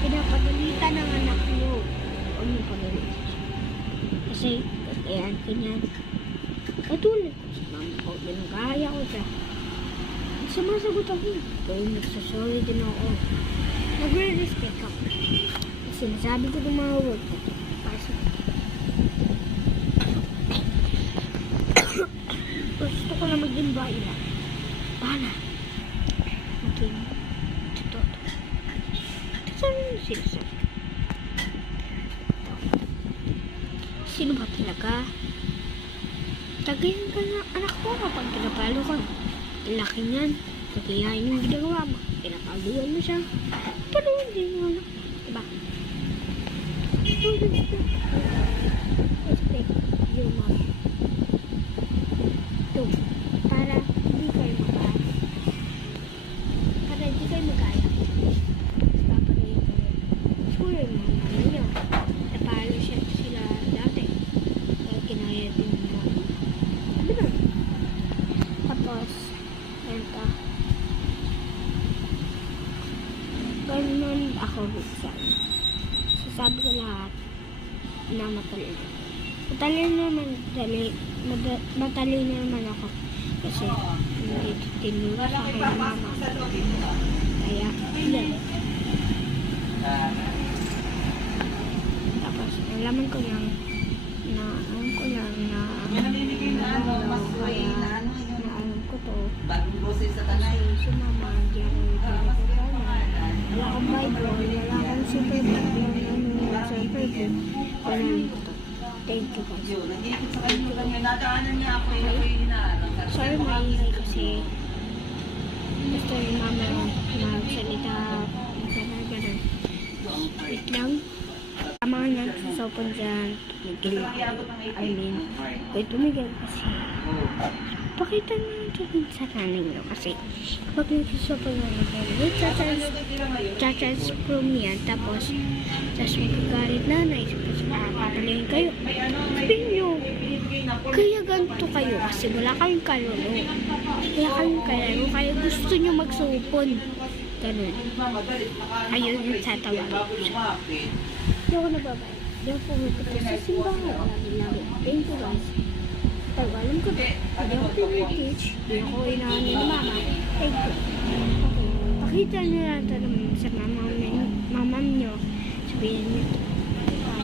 Pinapagalitan ng anak mo. Huwag mo pagalitan siya. Kasi, kakayan ka niyan. Katulad ko sa mama ko, ginagaya ko siya. Sumasagot ako. Kaya nagsasorry din ako. Nagre-respect ako. Sinasabi ko ng mga word ko. Gusto ko na maging baila. Bala. Maging totoo. Saan yung sinasabi? Sino ba talaga? Tagayan ka na anak ko kapag pinapalo ka. Laki niyan. Tagayain yung ginagawa mo. Pinapaluan mo siya. Paluan din mo anak. Diba? Respect your mom. Ito. Para hindi kayo magaya. Para hindi kayo magaya. Papagayin kayo. Siguro yung mga mama niyo. Napalo siya sila dati. Kaya kinaya din mo. Diba? Tapos, ayun ka. Ganun ako rin. Sasabi ko lahat na matalino. Matalino naman ako. Kasi hindi tinuro sa akin ng mama. Kaya, yan. Tapos, alaman ko lang na ko to. Kasi si mama, di ako wala akong Bible, wala akong super Bible, thank you guys. Sorry maingay kasi gusto yung mama magsalita ganun. Wait lang. Tama nga susopon dyan. Tumigil. Tumigil kasi pakita mo natin sa nanay nyo kasi kapag nagsusopon mo wait, cha-transform yan tapos magagalit nanay tapos papatalingin kayo. Sabihin nyo kaya ganito kayo kasi wala kayong kalolo kaya gusto nyo magsupon ganun. Ayun yung tatawag ko siya. Hindi ako nababay. Hindi ako pumunta sa simbahan lagi. Thank you guys. Pero alam ko to. Hindi ako piniteach. Hindi ako inaano ni mama. Thank you. Okay. Pakita nyo natin sa mama nyo. Sabihin nyo.